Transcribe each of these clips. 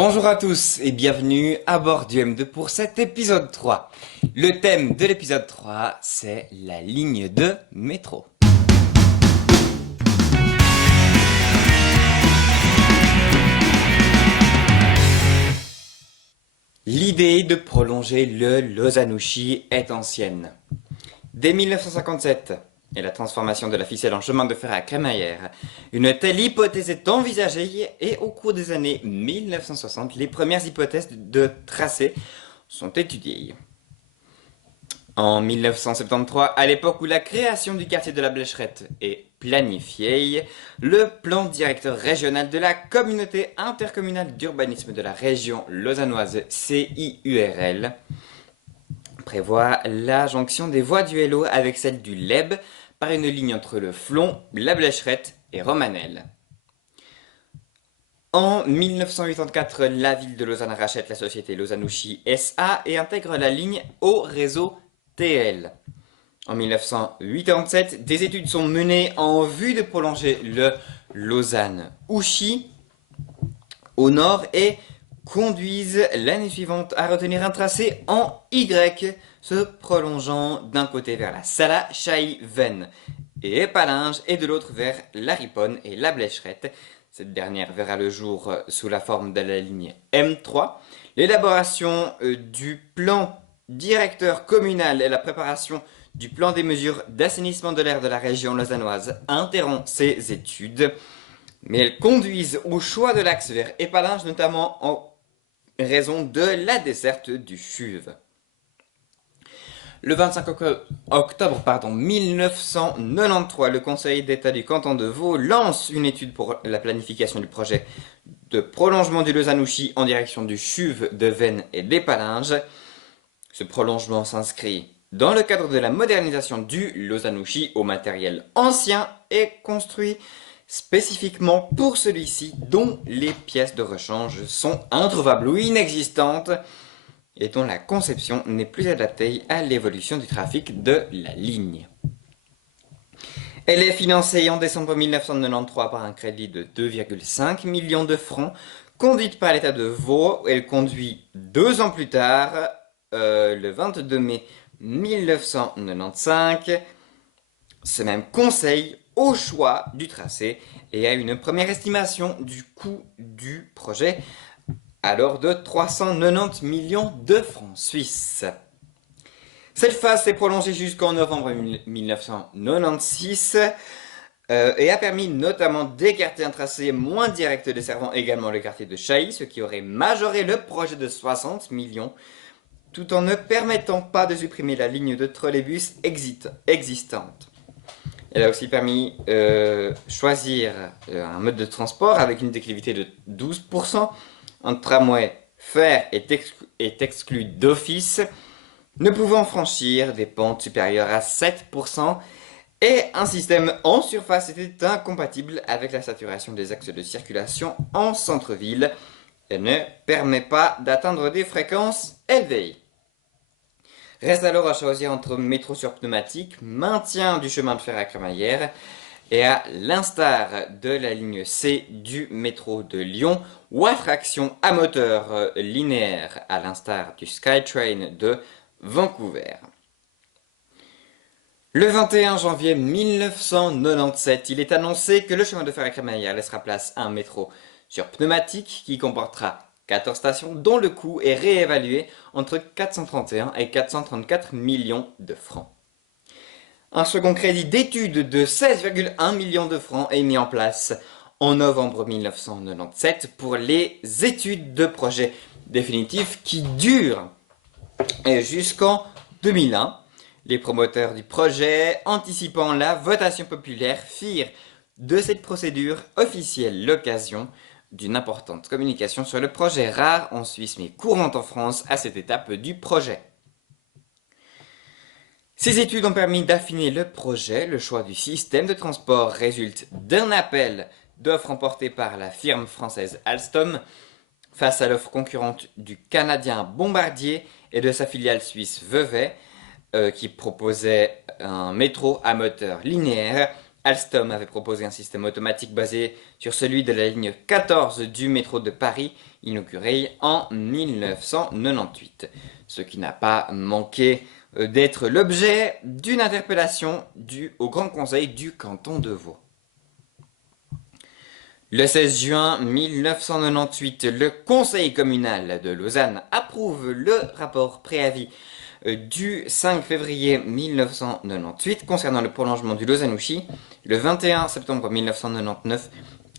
Bonjour à tous et bienvenue à bord du M2 pour cet épisode 3. Le thème de l'épisode 3, c'est la ligne de métro. L'idée de prolonger le Lozanouchi est ancienne. Dès 1957 et la transformation de la ficelle en chemin de fer à crémaillère, une telle hypothèse est envisagée et au cours des années 1960, les premières hypothèses de tracé sont étudiées. En 1973, à l'époque où la création du quartier de la Blécherette est planifiée, le plan directeur régional de la communauté intercommunale d'urbanisme de la région lausannoise CIURL prévoit la jonction des voies du Hello avec celle du Leb par une ligne entre le Flon, la Blécherette et Romanel. En 1984, la ville de Lausanne rachète la société Lozanouchi SA et intègre la ligne au réseau TL. En 1987, des études sont menées en vue de prolonger le Lausanne-Ouchy au nord et conduisent l'année suivante à retenir un tracé en Y, se prolongeant d'un côté vers la Sala, Chailly, Vennes et Épalinges et de l'autre vers la Riponne et la Blécherette. Cette dernière verra le jour sous la forme de la ligne M3. L'élaboration du plan directeur communal et la préparation du plan des mesures d'assainissement de l'air de la région lausannoise interrompt ces études, mais elles conduisent au choix de l'axe vers Épalinges, notamment en raison de la desserte du CHUV. Le 25 octobre 1993, le Conseil d'État du canton de Vaud lance une étude pour la planification du projet de prolongement du Lozanouchi en direction du CHUV, de Vennes et d'Épalinges. Ce prolongement s'inscrit dans le cadre de la modernisation du Lozanouchi au matériel ancien et construit spécifiquement pour celui-ci, dont les pièces de rechange sont introuvables ou inexistantes et dont la conception n'est plus adaptée à l'évolution du trafic de la ligne. Elle est financée en décembre 1993 par un crédit de 2,5 millions de francs, conduite par l'État de Vaud. Elle conduit 2 ans plus tard, le 22 mai 1995, ce même conseil au choix du tracé et à une première estimation du coût du projet, alors de 390 millions de francs suisses. Cette phase s'est prolongée jusqu'en novembre 1996 et a permis notamment d'écarter un tracé moins direct desservant également le quartier de Chailly, ce qui aurait majoré le projet de 60 millions, tout en ne permettant pas de supprimer la ligne de trolleybus existante. Elle a aussi permis choisir un mode de transport avec une déclivité de 12%. Un tramway fer est exclu d'office, ne pouvant franchir des pentes supérieures à 7%, et un système en surface était incompatible avec la saturation des axes de circulation en centre-ville et ne permet pas d'atteindre des fréquences élevées. Reste alors à choisir entre métro sur pneumatique, maintien du chemin de fer à crémaillère, et à l'instar de la ligne C du métro de Lyon, ou attraction à moteur linéaire, à l'instar du SkyTrain de Vancouver. Le 21 janvier 1997, il est annoncé que le chemin de fer à crémaillère laissera place à un métro sur pneumatique qui comportera 14 stations dont le coût est réévalué entre 431 et 434 millions de francs. Un second crédit d'étude de 16,1 millions de francs est mis en place en novembre 1997 pour les études de projet définitifs qui durent jusqu'en 2001. Les promoteurs du projet, anticipant la votation populaire, firent de cette procédure officielle l'occasion d'une importante communication sur le projet, rare en Suisse mais courante en France à cette étape du projet. Ces études ont permis d'affiner le projet. Le choix du système de transport résulte d'un appel d'offres emporté par la firme française Alstom face à l'offre concurrente du canadien Bombardier et de sa filiale suisse Vevey qui proposait un métro à moteur linéaire Alstom avait proposé un système automatique basé sur celui de la ligne 14 du métro de Paris, inauguré en 1998, ce qui n'a pas manqué d'être l'objet d'une interpellation due au Grand Conseil du canton de Vaud. Le 16 juin 1998, le Conseil communal de Lausanne approuve le rapport préavis du 5 février 1998 concernant le prolongement du Lausanne-Ouchy. Le 21 septembre 1999,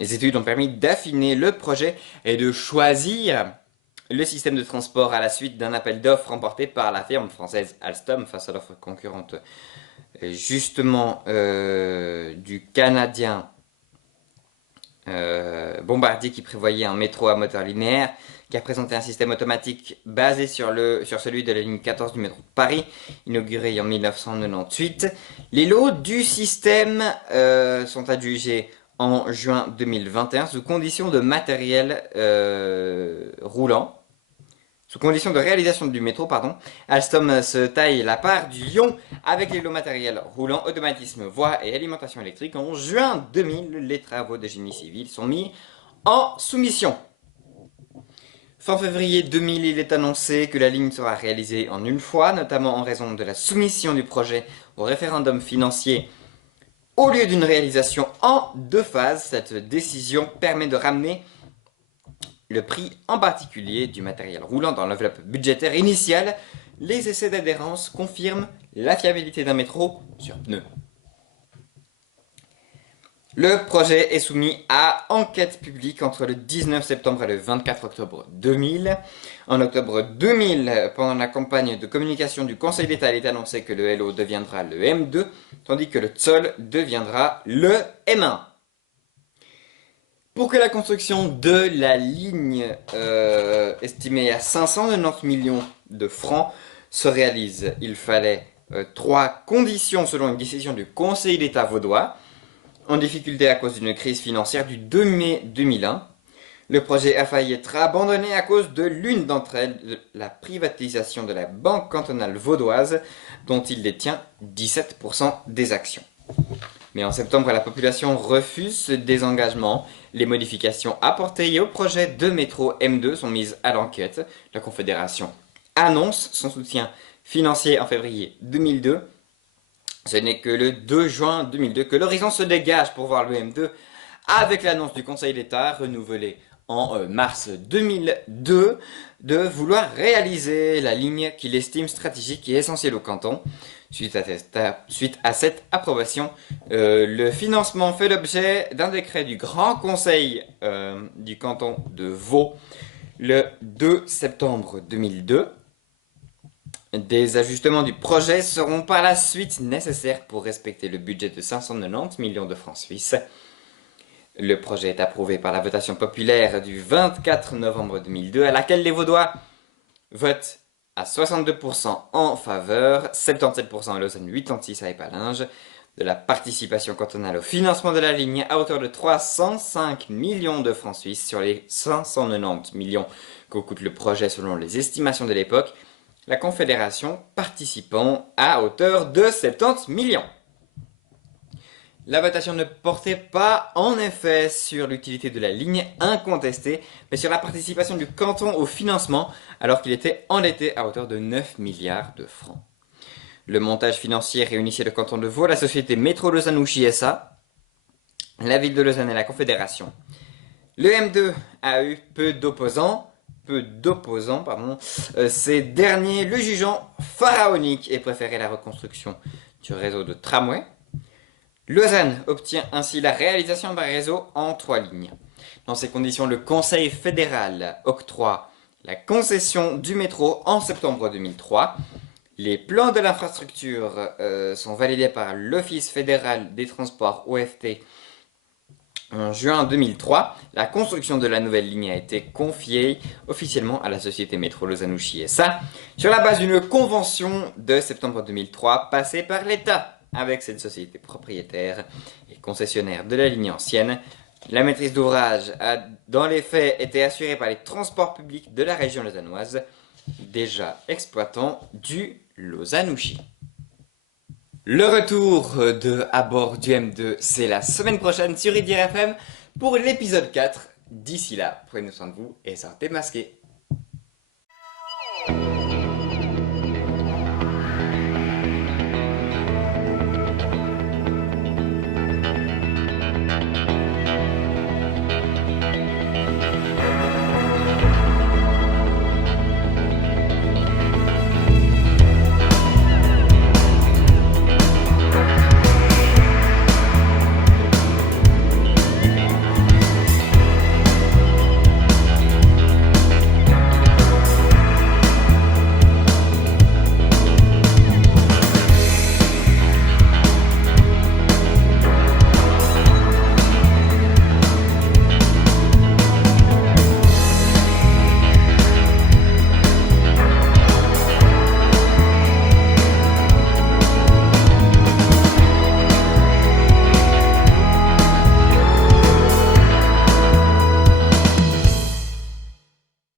les études ont permis d'affiner le projet et de choisir le système de transport à la suite d'un appel d'offres remporté par la firme française Alstom face à l'offre concurrente justement du Canadien Bombardier qui prévoyait un métro à moteur linéaire, qui a présenté un système automatique basé sur celui de la ligne 14 du métro de Paris, inauguré en 1998. Les lots du système sont adjugés en juin 2021 sous condition de matériel roulant. Sous condition de réalisation du métro, Alstom se taille la part du lion avec les lots matériels roulants, automatisme, voie et alimentation électrique. En juin 2000, les travaux de génie civil sont mis en soumission. Fin février 2000, il est annoncé que la ligne sera réalisée en une fois, notamment en raison de la soumission du projet au référendum financier au lieu d'une réalisation en 2 phases. Cette décision permet de ramener le prix en particulier du matériel roulant dans l'enveloppe budgétaire initiale. Les essais d'adhérence confirment la fiabilité d'un métro sur pneus. Le projet est soumis à enquête publique entre le 19 septembre et le 24 octobre 2000. En octobre 2000, pendant la campagne de communication du Conseil d'État, il est annoncé que le LO deviendra le M2, tandis que le TSOL deviendra le M1. Pour que la construction de la ligne estimée à 590 millions de francs se réalise, il fallait 3 conditions selon une décision du Conseil d'État vaudois. En difficulté à cause d'une crise financière du 2 mai 2001, le projet a failli être abandonné à cause de l'une d'entre elles, la privatisation de la Banque cantonale vaudoise, dont il détient 17% des actions. Mais en septembre, la population refuse ce désengagement. Les modifications apportées au projet de métro M2 sont mises à l'enquête. La Confédération annonce son soutien financier en février 2002. Ce n'est que le 2 juin 2002 que l'horizon se dégage pour voir le M2 avec l'annonce du Conseil d'État renouvelée en mars 2002 de vouloir réaliser la ligne qu'il estime stratégique et essentielle au canton. Suite à cette approbation, le financement fait l'objet d'un décret du Grand Conseil du canton de Vaud le 2 septembre 2002. Des ajustements du projet seront par la suite nécessaires pour respecter le budget de 590 millions de francs suisses. Le projet est approuvé par la votation populaire du 24 novembre 2002, à laquelle les Vaudois votent à 62% en faveur, 77% à Lausanne, 86% à Épalinges, de la participation cantonale au financement de la ligne à hauteur de 305 millions de francs suisses sur les 590 millions que coûte le projet selon les estimations de l'époque, la Confédération participant à hauteur de 70 millions. La votation ne portait pas en effet sur l'utilité de la ligne incontestée, mais sur la participation du canton au financement, alors qu'il était endetté à hauteur de 9 milliards de francs. Le montage financier réunissait le canton de Vaud, la société Métro Lausanne-Ouchy SA, la ville de Lausanne et la Confédération. Le M2 a eu peu d'opposants, ces derniers le jugeant pharaonique et préféraient la reconstruction du réseau de tramway. Lausanne obtient ainsi la réalisation d'un réseau en 3 lignes. Dans ces conditions, le Conseil fédéral octroie la concession du métro en septembre 2003. Les plans de l'infrastructure sont validés par l'Office fédéral des transports OFT en juin 2003. La construction de la nouvelle ligne a été confiée officiellement à la société Métro Lausanne-Ouchy SA sur la base d'une convention de septembre 2003 passée par l'État avec cette société propriétaire et concessionnaire de la ligne ancienne. La maîtrise d'ouvrage a dans les faits été assurée par les transports publics de la région lausannoise, déjà exploitant du Lausanne-Ouchy. Le retour de À bord du M2, c'est la semaine prochaine sur IDR FM pour l'épisode 4. D'ici là, prenez soin de vous et sortez masqués.